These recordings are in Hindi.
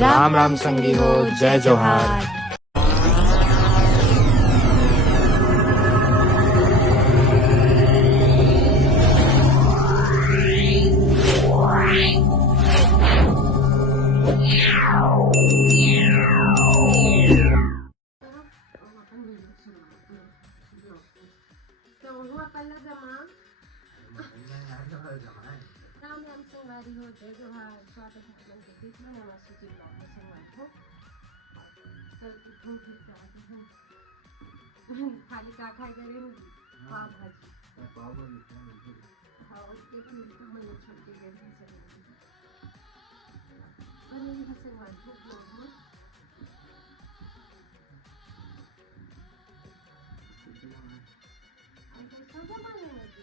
राम राम संगी हो, जय जोहार। राम राम संगवारी हो, जय जोहार। स्वागत है अपन के बीच में नमस्ते जी ब्लॉग में संगवार हो। कल उठूं फिर खाली का खाए करें पाव भाजी। हाँ, उसके फिर तो मैंने छोड़ के गए थे बनेगी है संगवार हो ब्लॉग में। सोचा मारने लगी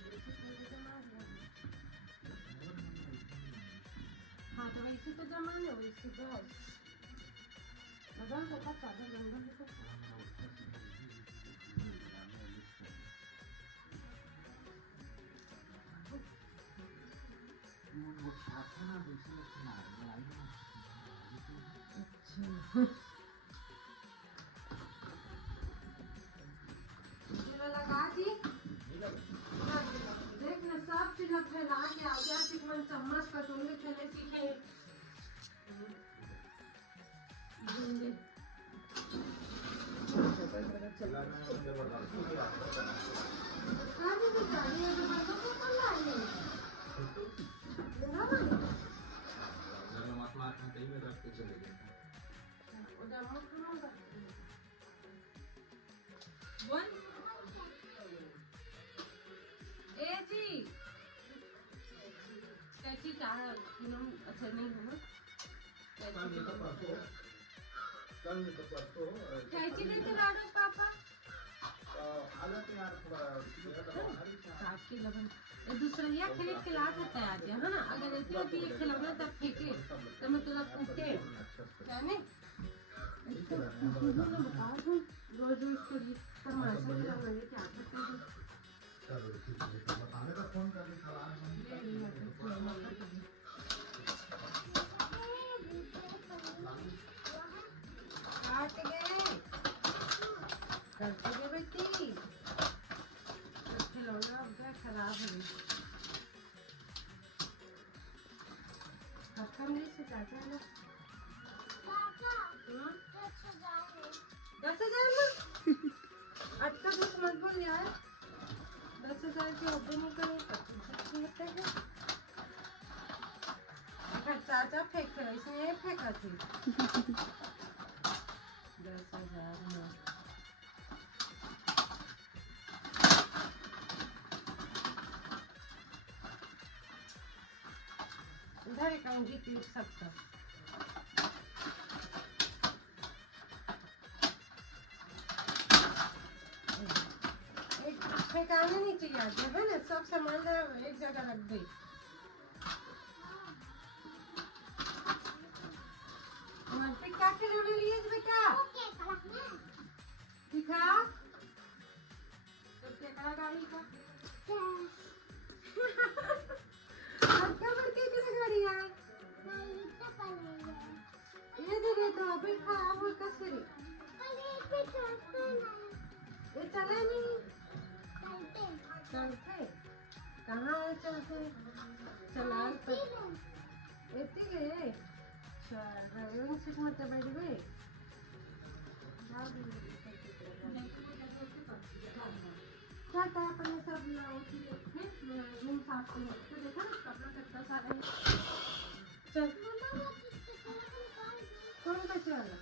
हाँ, तो वैसे तो जमा लो, वैसे बस बदल को पता है रंग को लगा दी। देख ना सब चीज फैला के आ गया, चिकन चम्मच कटोरे चले सीखे। अच्छा नहीं है कैची लेके लाडो पापा आपके लगन दूसरा खरीद के ला सकता है आज, है ना। अगर ऐसे भी खिलौना तब फेंके तो मैं तुझे पूछते जाने बताओ तुम रोज इसको तमाशा लगाएंगे क्या करते हैं। करते गए बेटी खिलौना उनका खराब है। कम नहीं से चाचा ना 10,000 में अटका तो मत बोल यार। 10,000 के ऊपर नहीं करे चाचा फेंक रहे इसने फेंका थी 10,000 में। इधर एक अंगी क्लिप सकता एक फेंकाने नहीं चाहिए आज, है ना। सब सामान एक जगह रख दे। क्या खिलौने लिए बेटा दिखा तो क्या गाड़ी का ये देखो तो अभी खराब हो कैसे रे ये चला नहीं चलते कहाँ है चलते चला इतने गए ड्राइविंग सीट में तो बैठ गए जाता है अपने सब रूम साफ करके देखा कपड़ा कितना सारा है। चल कौन काची वाला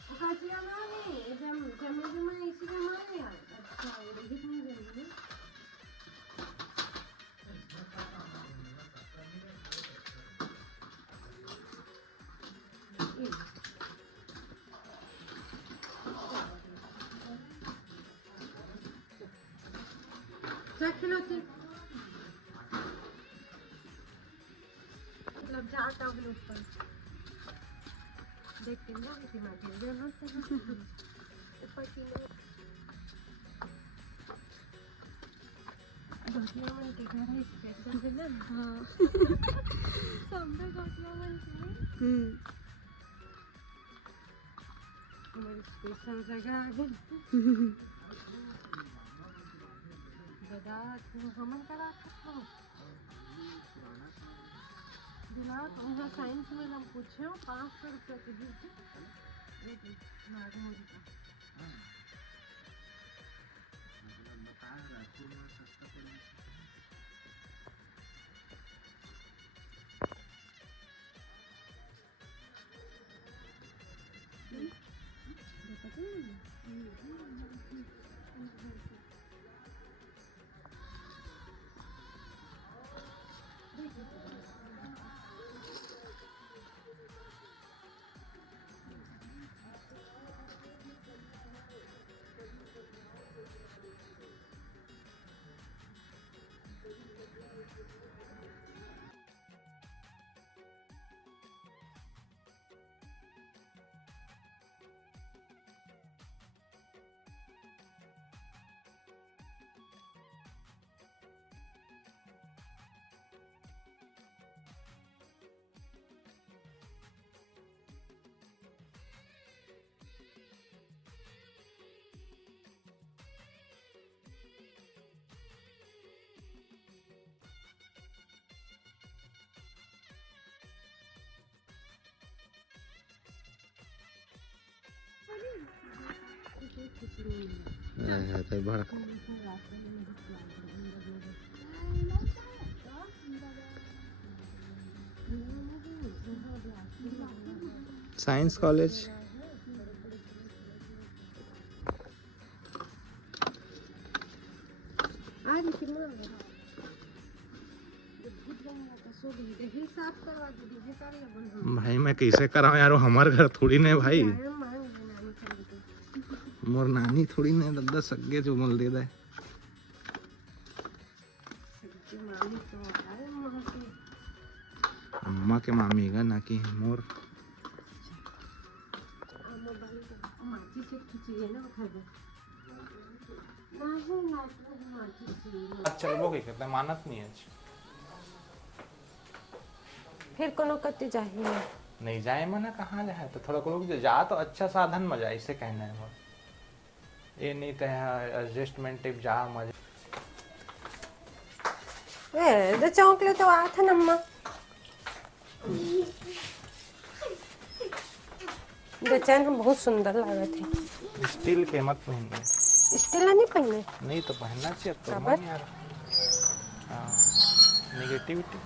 वो काची वाला नहीं जमे जमा इसी का मारे यार। अच्छा वो कितनी जल्दी खिलौते मतलब जाता हूँ ऊपर देखते हैं कि मटेरियल होते हैं ऊपर की घोटिया मन के घर है स्पेशल है ना। हाँ सामने घोटिया मन के हमारी स्पेशल जगह है। बता हमन करा सकते दिलाओ तुम साइंस में हम पूछे 500 रुपये के बीच बड़ा साइंस कॉलेज भाई मैं कैसे कराऊं यार, हमारे घर थोड़ी ने भाई, मोर नानी थोड़ी ने दादा सगे जो मल दे दे अम्मा के मामी का ना कि मोर चलो कहते मानत नहीं है फिर कोनो कति चाहिए नहीं जाए मना कहाँ जाए तो थोड़ा लोग जा तो अच्छा साधन मजा इसे कहना है ये नहीं तो एडजस्टमेंट टिप जा मजा ए तो चौंकले तो आ था नम्मा बेचैन हम बहुत सुंदर लगा थे। स्टील के मत पहनने, स्टील नहीं पहनने नहीं तो पहनना चाहिए तो मन यार नेगेटिविटी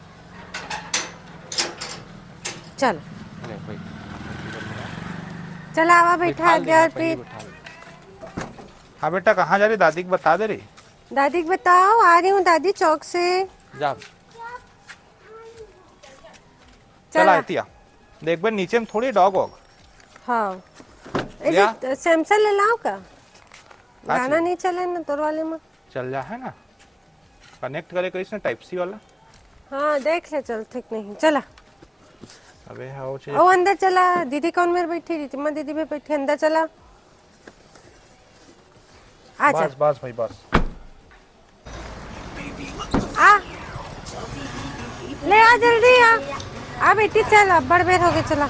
चल अरे भाई चल आवा बैठा गया फिर। हाँ बेटा कहाँ जा रही, दादी को बता दे रही। दादी को बताओ आ रही हूँ दादी चौक से। जा चल आती देख बे नीचे में थोड़ी डॉग होगा। हाँ सैमसंग ले लाओ का गाना नहीं चले ना तोर वाले में चल जा है ना, कनेक्ट करे कैसे टाइप सी वाला। हाँ देख ले चल ठीक नहीं चला अबे हाँ ओ अंदर चला। दीदी कौन मेरे बैठी रितिमा दीदी भी बैठी अंदर चला आ बस बस भाई बस आ ले आ जल्दी आ बेटी चल अब बड़ बेर हो गए चला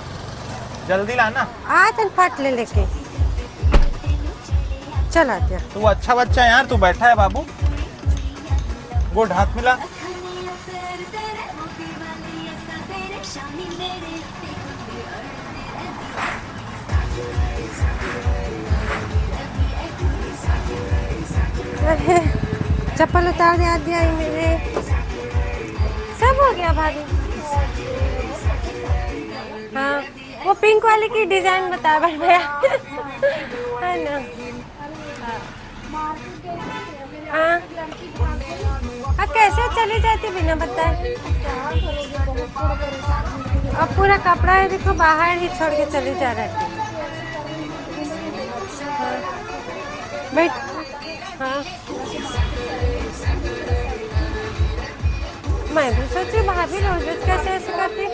जल्दी लाना आ तन फट ले लेके चल आ जा। तू अच्छा बच्चा है यार, तू बैठा है बाबू गुड हाथ मिला। चप्पल उतार दे दिया मेरे सब हो गया भाभी। हाँ वो पिंक वाले की डिजाइन बता भैया है ना। हाँ कैसे चली जाती बिना बताए। अब पूरा कपड़ा है देखो बाहर ही छोड़ के चली जा रही थी। बैठ हाँ मैं भी सोची भाभी रोज रोज कैसे ऐसे करती।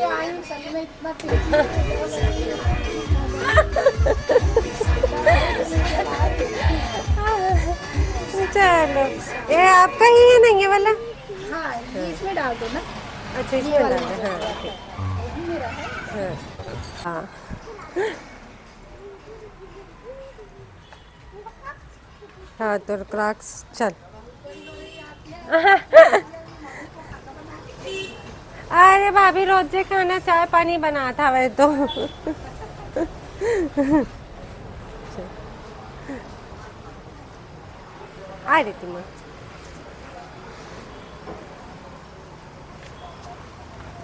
चलो, ये आपका ही है ना ये वाला? हाँ ये इसमें डाल दो ना। अच्छा इसमें डाल दे। हाँ ठीक। ये मेरा है। हाँ हाँ। हाँ तो क्रॉक्स चल। अरे भाभी रोजे खाना चाय पानी बना था वह तो। आ रही थी मैं।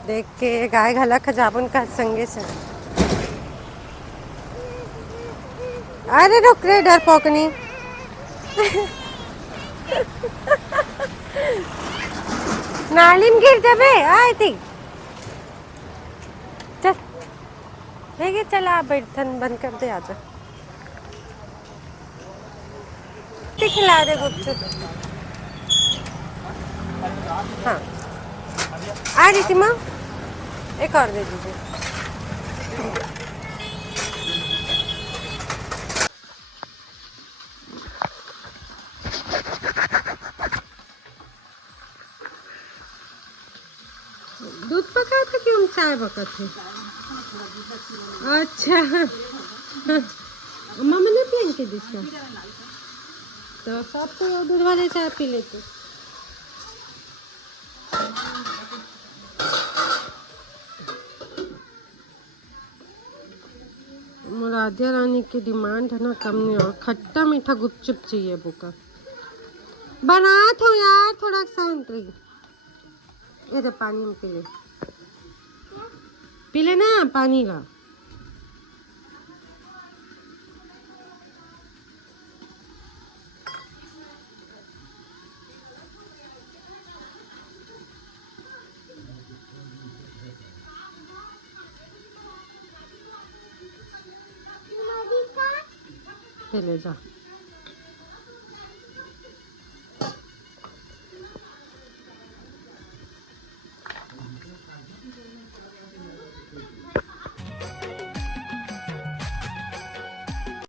देख के गाय घाला खजाबुन का संगे से। अरे रुक रे डरपोकनी। नालिम गिर जाबे आई थी। चल ठीक चला बैठन बंद कर दे आजा। खिला दे गुपचुप। हाँ आ रही थी माँ, एक और दे दीजिए। दूध पका था कि हम चाय पका थे? अच्छा मम्मा ने पियन के दिशा तो सब तो दूध वाले चाय पी लेते। राधा रानी की डिमांड है ना कम नहीं, और खट्टा मीठा गुपचुप चाहिए बुका। बना तो यार थोड़ा शांत रही। ये तो पानी में पी ले ना पानी ला। पी ले जा।